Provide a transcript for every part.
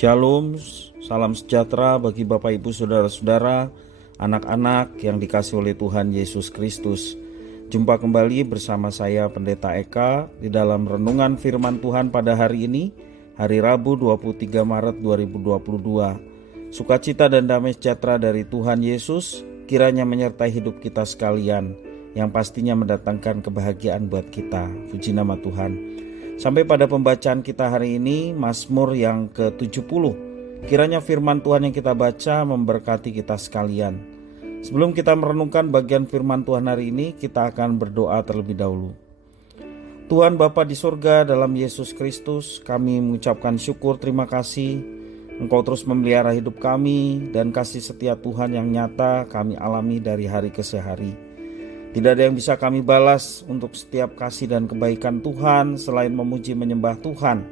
Shalom, salam sejahtera bagi Bapak Ibu Saudara-saudara, anak-anak yang dikasihi oleh Tuhan Yesus Kristus. Jumpa kembali bersama saya Pendeta Eka di dalam renungan firman Tuhan pada hari ini, hari Rabu 23 Maret 2022. Sukacita dan damai sejahtera dari Tuhan Yesus kiranya menyertai hidup kita sekalian, yang pastinya mendatangkan kebahagiaan buat kita. Puji nama Tuhan. Sampai pada pembacaan kita hari ini, Mazmur yang ke-70. Kiranya firman Tuhan yang kita baca memberkati kita sekalian. Sebelum kita merenungkan bagian firman Tuhan hari ini, kita akan berdoa terlebih dahulu. Tuhan Bapa di surga, dalam Yesus Kristus, kami mengucapkan syukur, terima kasih. Engkau terus memelihara hidup kami, dan kasih setia Tuhan yang nyata kami alami dari hari ke hari. Tidak ada yang bisa kami balas untuk setiap kasih dan kebaikan Tuhan selain memuji menyembah Tuhan.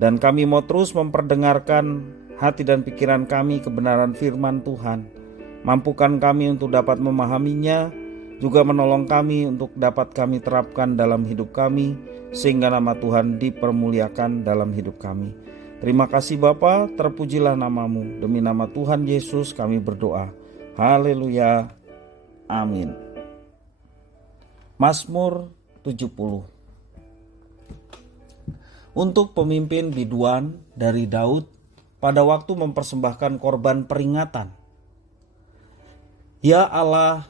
Dan kami mau terus memperdengarkan hati dan pikiran kami kebenaran firman Tuhan. Mampukan kami untuk dapat memahaminya, juga menolong kami untuk dapat kami terapkan dalam hidup kami, sehingga nama Tuhan dipermuliakan dalam hidup kami. Terima kasih Bapa, terpujilah namamu. Demi nama Tuhan Yesus kami berdoa. Haleluya. Amin. Mazmur 70. Untuk pemimpin biduan dari Daud pada waktu mempersembahkan korban peringatan. Ya Allah,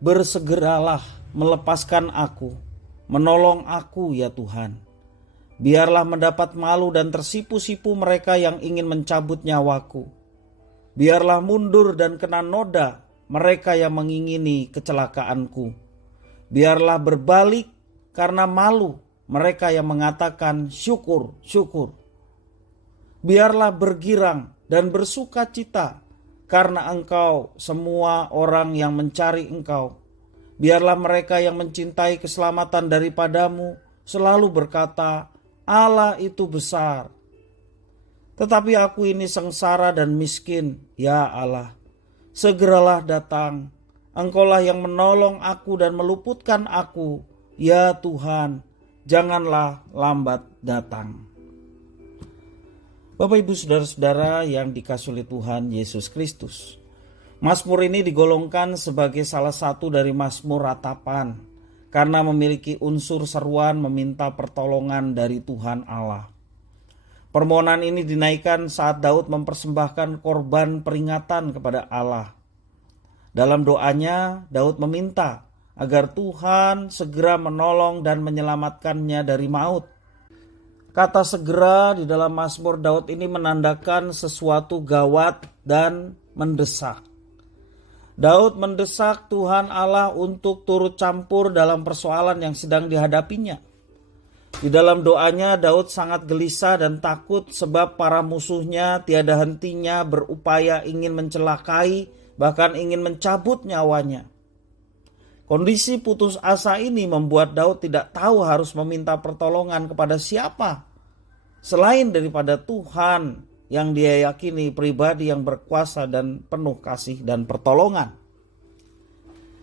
bersegeralah melepaskan aku, menolong aku ya Tuhan. Biarlah mendapat malu dan tersipu-sipu mereka yang ingin mencabut nyawaku. Biarlah mundur dan kena noda mereka yang mengingini kecelakaanku. Biarlah berbalik karena malu mereka yang mengatakan syukur, syukur. Biarlah bergirang dan bersuka cita karena engkau semua orang yang mencari engkau. Biarlah mereka yang mencintai keselamatan daripadamu selalu berkata, Allah itu besar. Tetapi aku ini sengsara dan miskin, ya Allah. Segeralah datang. Engkaulah yang menolong aku dan meluputkan aku. Ya Tuhan, janganlah lambat datang. Bapak Ibu Saudara-saudara yang dikasihi oleh Tuhan Yesus Kristus. Mazmur ini digolongkan sebagai salah satu dari mazmur ratapan, karena memiliki unsur seruan meminta pertolongan dari Tuhan Allah. Permohonan ini dinaikkan saat Daud mempersembahkan korban peringatan kepada Allah. Dalam doanya, Daud meminta agar Tuhan segera menolong dan menyelamatkannya dari maut. Kata segera di dalam Mazmur Daud ini menandakan sesuatu gawat dan mendesak. Daud mendesak Tuhan Allah untuk turut campur dalam persoalan yang sedang dihadapinya. Di dalam doanya, Daud sangat gelisah dan takut sebab para musuhnya tiada hentinya berupaya ingin mencelakai, bahkan ingin mencabut nyawanya. Kondisi putus asa ini membuat Daud tidak tahu harus meminta pertolongan kepada siapa selain daripada Tuhan yang dia yakini pribadi yang berkuasa dan penuh kasih dan pertolongan.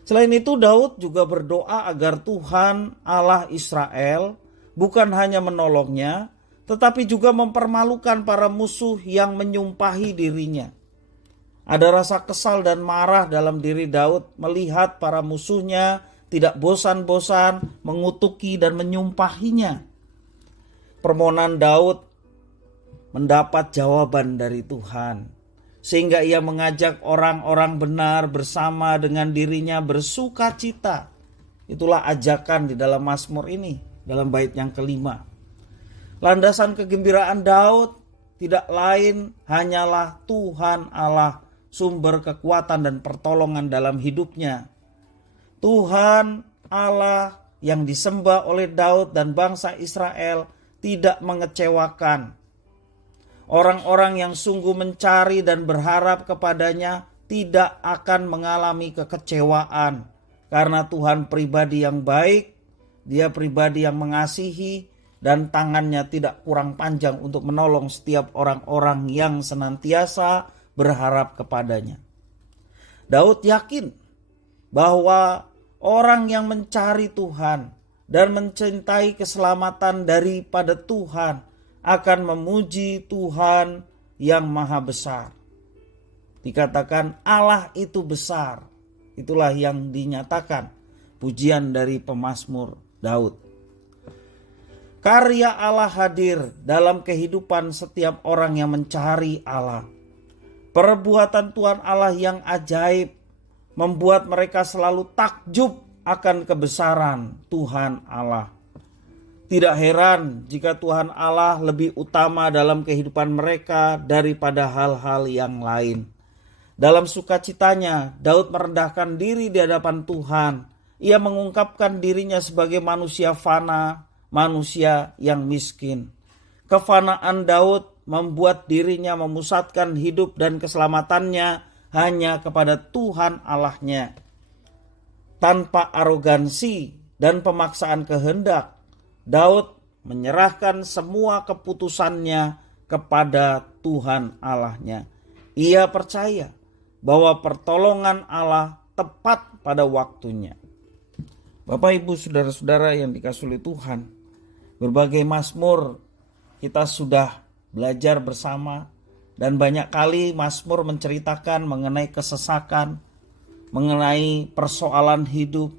Selain itu, Daud juga berdoa agar Tuhan Allah Israel bukan hanya menolongnya, tetapi juga mempermalukan para musuh yang menyumpahi dirinya. Ada rasa kesal dan marah dalam diri Daud melihat para musuhnya tidak bosan-bosan mengutuki dan menyumpahinya. Permohonan Daud mendapat jawaban dari Tuhan, sehingga ia mengajak orang-orang benar bersama dengan dirinya bersuka cita. Itulah ajakan di dalam Mazmur ini, dalam bait yang kelima. Landasan kegembiraan Daud tidak lain hanyalah Tuhan Allah, sumber kekuatan dan pertolongan dalam hidupnya. Tuhan Allah yang disembah oleh Daud dan bangsa Israel tidak mengecewakan. Orang-orang yang sungguh mencari dan berharap kepadanya tidak akan mengalami kekecewaan. Karena Tuhan pribadi yang baik, Dia pribadi yang mengasihi, dan tangannya tidak kurang panjang untuk menolong setiap orang-orang yang senantiasa berharap kepadanya. Daud yakin bahwa orang yang mencari Tuhan dan mencintai keselamatan daripada Tuhan akan memuji Tuhan yang maha besar. Dikatakan Allah itu besar. Itulah yang dinyatakan pujian dari pemazmur Daud. Karya Allah hadir dalam kehidupan setiap orang yang mencari Allah. Perbuatan Tuhan Allah yang ajaib membuat mereka selalu takjub akan kebesaran Tuhan Allah. Tidak heran jika Tuhan Allah lebih utama dalam kehidupan mereka daripada hal-hal yang lain. Dalam sukacitanya, Daud merendahkan diri di hadapan Tuhan. Ia mengungkapkan dirinya sebagai manusia fana, manusia yang miskin. Kefanaan Daud membuat dirinya memusatkan hidup dan keselamatannya hanya kepada Tuhan Allahnya. Tanpa arogansi dan pemaksaan kehendak, Daud menyerahkan semua keputusannya kepada Tuhan Allahnya. Ia percaya bahwa pertolongan Allah tepat pada waktunya. Bapak, Ibu, saudara-saudara yang dikasihi oleh Tuhan, berbagai mazmur kita sudah belajar bersama, dan banyak kali mazmur menceritakan mengenai kesesakan, mengenai persoalan hidup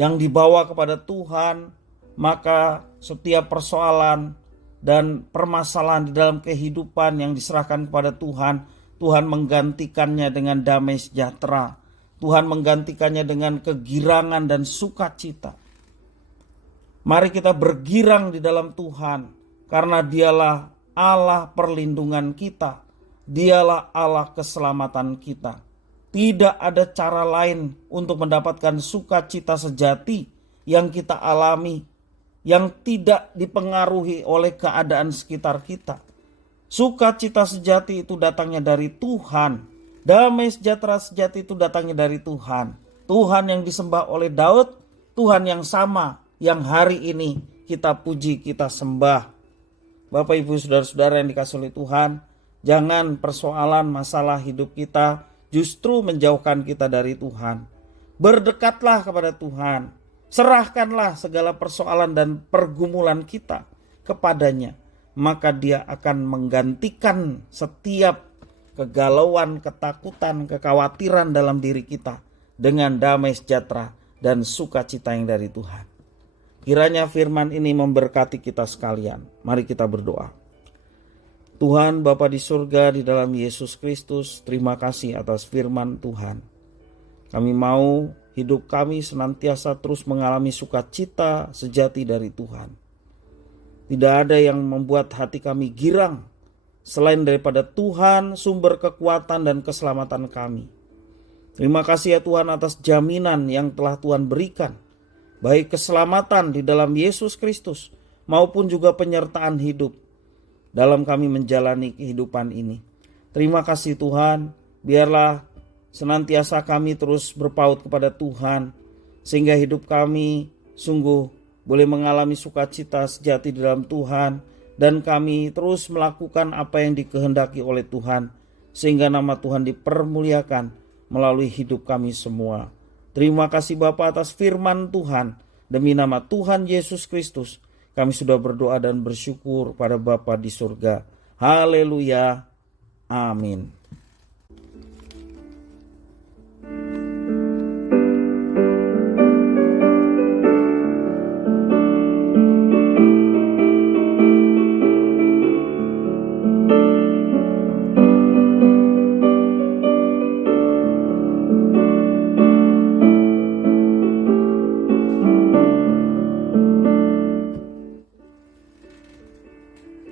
yang dibawa kepada Tuhan. Maka setiap persoalan dan permasalahan di dalam kehidupan yang diserahkan kepada Tuhan, Tuhan menggantikannya dengan damai sejahtera. Tuhan menggantikannya dengan kegirangan dan sukacita. Mari kita bergirang di dalam Tuhan, karena Dialah Allah perlindungan kita. Dialah Allah keselamatan kita. Tidak ada cara lain untuk mendapatkan sukacita sejati yang kita alami, yang tidak dipengaruhi oleh keadaan sekitar kita. Sukacita sejati itu datangnya dari Tuhan. Damai sejahtera sejati itu datangnya dari Tuhan. Tuhan yang disembah oleh Daud, Tuhan yang sama yang hari ini kita puji, kita sembah. Bapak, Ibu, saudara-saudara yang dikasihi oleh Tuhan, jangan persoalan masalah hidup kita justru menjauhkan kita dari Tuhan. Berdekatlah kepada Tuhan. Serahkanlah segala persoalan dan pergumulan kita kepadanya. Maka Dia akan menggantikan setiap kegalauan, ketakutan, kekhawatiran dalam diri kita dengan damai sejahtera dan sukacita yang dari Tuhan. Kiranya firman ini memberkati kita sekalian. Mari kita berdoa. Tuhan Bapa di surga, di dalam Yesus Kristus, terima kasih atas firman Tuhan. Kami mau hidup kami senantiasa terus mengalami sukacita sejati dari Tuhan. Tidak ada yang membuat hati kami girang selain daripada Tuhan, sumber kekuatan dan keselamatan kami. Terima kasih ya Tuhan atas jaminan yang telah Tuhan berikan, baik keselamatan di dalam Yesus Kristus maupun juga penyertaan hidup dalam kami menjalani kehidupan ini. Terima kasih Tuhan, biarlah senantiasa kami terus berpaut kepada Tuhan, sehingga hidup kami sungguh boleh mengalami sukacita sejati di dalam Tuhan, dan kami terus melakukan apa yang dikehendaki oleh Tuhan, sehingga nama Tuhan dipermuliakan melalui hidup kami semua. Terima kasih Bapa atas firman Tuhan. Demi nama Tuhan Yesus Kristus, kami sudah berdoa dan bersyukur pada Bapa di surga. Haleluya. Amin.